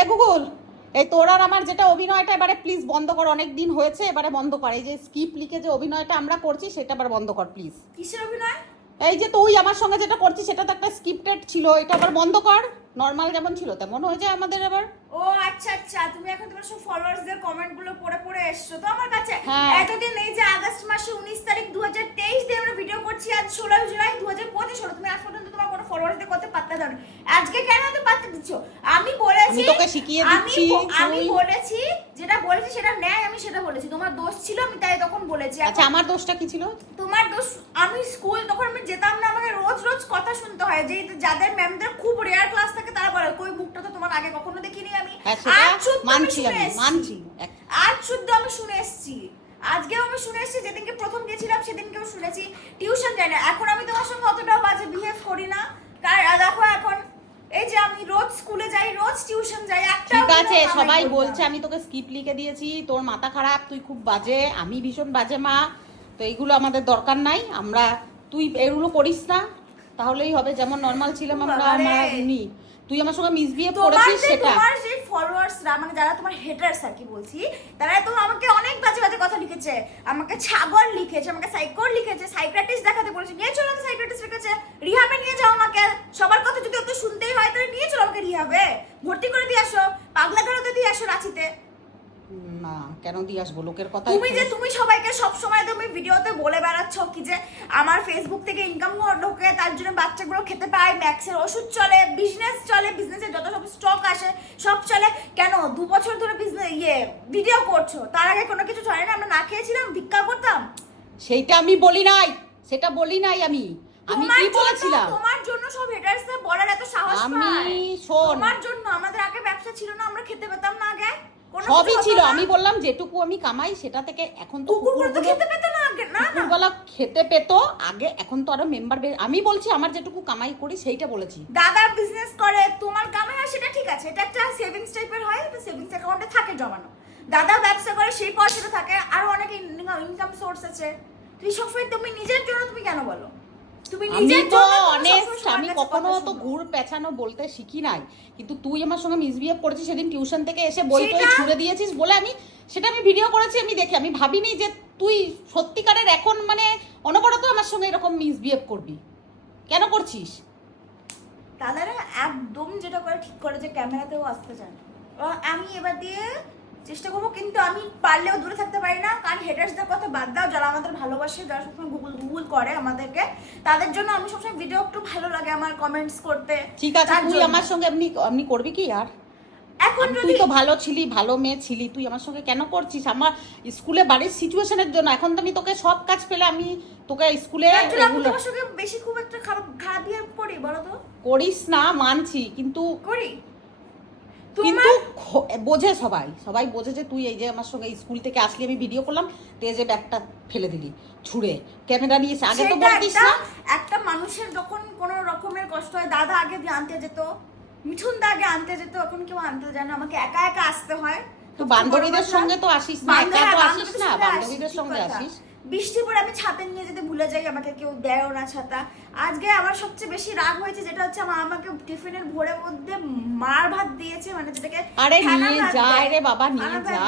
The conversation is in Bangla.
এ গুগল, এই তোর আর আমার যেটা অভিনয়টা এবারে প্লিজ বন্ধ কর, অনেক দিন হয়েছে, এবারে বন্ধ কর। এই যে স্কিপ লিখে যে অভিনয়টা আমরা করছি সেটা এবার বন্ধ কর প্লিজ। কিসের অভিনয়? এই যে তুই আমার সঙ্গে যেটা করছিস সেটা তো একটা স্ক্রিপ্টেড ছিল, এটা আবার বন্ধ কর। নর্মাল যেমন ছিল তেমন হয়ে যায় আমাদের আবার। ও আচ্ছা আচ্ছা, তুমি এখন তোমার সব ফলোয়ার্সদের কমেন্ট গুলো পড়ে পড়ে এসছো তো আমার কাছে। হ্যাঁ। এতদিন এই যে আগস্ট মাসে 19 তারিখ 2023 দিয়ে আমরা ভিডিও করছি, আজ 16 জুলাই 2025 হলো, তুমি আজ পর্যন্ত তোমার কোনো ফলোয়ার্সদের কত পাত্তা দাও। আজকে কেন এত পাত্তা দিচ্ছ? আমি বলেছি, আমি তোকে শিখিয়ে দিচ্ছি। আমি বলেছি যেটা বলেছি সেটা ন্যায়, আমি সেটা বলেছি। তোমার দোষ ছিল, আমি তাই তখন বলেছি। আচ্ছা আমার দোষটা কি ছিল? তোমার দোষ, আমি স্কুল তখন আমি যেতাম না, আমাকে রোজ রোজ কথা শুনতে হয় যে যাদের ম্যামদের খুব রেয়ার ক্লাস থাকে তারা বলে কই মুখটা তো তোমার আগে কখনো দেখিনি আমি। মানছি আমি, মানছি। আজ শুদ্ধ আমি শুনে এসেছি, আজকেও আমি শুনে এসেছি, যেদিনকে প্রথম গেছিলাম সেদিনকেও শুনেছি। টিউশন যাই না, এখন আমি তোমার সঙ্গে অতটাও বাজে বিহেভ করি না। কারণ দেখো এখন এই যে আমি রোজ স্কুলে যাই, রোজ টিউশন যাই, একটা ঠিক আছে সবাই বলছে আমি তোকে স্কিপ লিখে দিয়েছি, তোর মাথা খারাপ, তুই খুব বাজে, আমি ভীষণ বাজে মা, তো এইগুলো আমাদের দরকার নাই। আমরা তুই এগুলো করিস না, তাহলেই হবে। যেমন নর্মাল ছিলাম আমরা, উনি তুই আমার সঙ্গে মিসবিহেভ করেছিস সেটা। তোমার যে ফলোয়ার্সরা, মানে যারা তোমার হেটার্স আর কি বলছি, তারা তো আমাকে অনেক বাজে বাজে কথা লিখেছে, আমাকে ছাগল লিখেছে, আমাকে সাইকোর লিখেছে, সাইকিয়াট্রিস্ট দেখাতে বলেছে, নিয়ে চলো আমাকে সাইকিয়াট্রিস্ট লিখেছে, রিহাবে নিয়ে যাও আমাকে। সবার কথা যদি অত শুনতেই হয় তাহলে নিয়ে চলো আমাকে রিহাবে, ভর্তি করে দিয়ে আসো, পাগলা গারদে দিয়ে আসো রাঁচিতে। না কেন দিয়ে আসবো লোকের কথা? তুমি সবাইকে সব সময় তুমি ভিডিওতে বলে বেড়াচ্ছ কি যে আমার ফেসবুক থেকে ইনকাম ঢোকে, তার জন্য বাচ্চাগুলো খেতে পায়, ম্যাক্সের ওষুধ চলে, বিজনেস চলে, বিজনেসের যত সব স্টক আসে সব চলে। কেন 2 বছর ধরে বিজনেস ভিডিও করছো, তার আগে কোনো কিছু চলে না? আমরা না খেয়েছিলাম, ভিক্ষা করতাম? সেইটা আমি বলি নাই, সেটা বলি নাই আমি। আমি কি বলেছিলাম? তোমার জন্য সব হেটার্সরা বলার এত সাহস পায়। আমি শোন, তোমার জন্য আমাদের আগে ব্যবসা ছিল না, আমরা খেতে পেতাম না আগে, সবই ছিল। আমি বললাম যেটুকু আমি কামাই সেটা থেকে, এখন তো কুকুরগুলো তো খেতে পেত না আগে, না কুকুরগুলো খেতে পেতো আগে, এখন তো আরো মেম্বার। আমি বলছি আমার যেটুকু কামাই করি সেইটা বলেছি। দাদা বিজনেস করে, তোমার কামাই হয় সেটা ঠিক আছে, এটা একটা সেভিংস টাইপের হয়, এটা সেভিংস অ্যাকাউন্টে থাকে জমানো। দাদা ব্যবসা করে, সেই পয়সাটা থাকে, আর অনেক ইনকাম সোর্স আছে। তুমি সবসময় তুমি নিজের জন্য তুমি কেন বলো? তুমি নিজের জন্য অনেস্ট, আমি কখনো তো ঘুর পেছানো বলতে শিখি নাই, কিন্তু তুই আমার সঙ্গে মিসবিহেভ করেছিস সেদিন টিউশন থেকে এসে, বই টই ছুড়ে দিয়েছিস বলে আমি সেটা আমি ভিডিও করেছি। আমি দেখি, আমি ভাবিনি যে তুই সত্যিকারের এখন মানে অনবরত আমার সঙ্গে এরকম মিসবিহেভ করবি। কেন করছিস? দাদারা একদম যেটা করে ঠিক করে যে ক্যামেরাতেও আসতে চায় না। আমি এবার দিয়ে চেষ্টা করবো, কিন্তু আমি পারলেও দূরে থাকতে পারি না, কারণ হেটার্সদের কথা বাদ দাও, যারা আমাদের ভালোবাসে, যারা সবসময় গুগল করে আমাদেরকে, তাদের জন্য আমি সবসময় ভিডিও একটু ভালো লাগে আমার কমেন্টস করতে। ঠিক আছে, তুই আমার সঙ্গে এমনি করবি কি? আর এখন তুই তো ভালো ছিলি, ভালো মেয়ে ছিলি, তুই আমার সঙ্গে কেন করছিস? আমার স্কুলে বাড়ির সিচুয়েশনের জন্য এখন তো আমি তোকে সব কাজ পেলে আমি তোকে স্কুলে তোমার সঙ্গে বেশি খুব একটা খারাপ বিহেভ করি বলো তো? করিস না মানছি, কিন্তু করি। কিন্তু বোঝে সবাই বোঝে যে তুই এই যে আমার সঙ্গে স্কুল থেকে আসলি, আমি ভিডিও করলাম, তুই যে ব্যাগটা ফেলে দিলি ছুঁড়ে, ক্যামেরা নিয়ে আগে তো বলতিস না। একটা মানুষের যখন কোনো রকমের কষ্ট হয়, দাদা আগে আনতে যেত, মিঠুন দা আগে আনতে যেত, এখন কেউ আনতে যায় না, আমাকে একা একা আসতে হয়। তো বান্ধবীদের সঙ্গে তো আসিস না, একা তো আসিস না, বান্ধবীদের সঙ্গে আসিস। বৃষ্টি পরে আমি ছাতা নিয়ে যেতে ভুলে যাই, আমাকে কেউ দেয়ও না ছাতা। আজকে আমার সবচেয়ে বেশি রাগ হয়েছে যেটা হচ্ছে, আমার আমাকে টিফিনের ভোরের মধ্যে মার ভাত দিয়েছে, মানে যেটাকে আরে নিয়ে যায় রে বাবা, নিয়ে যায়।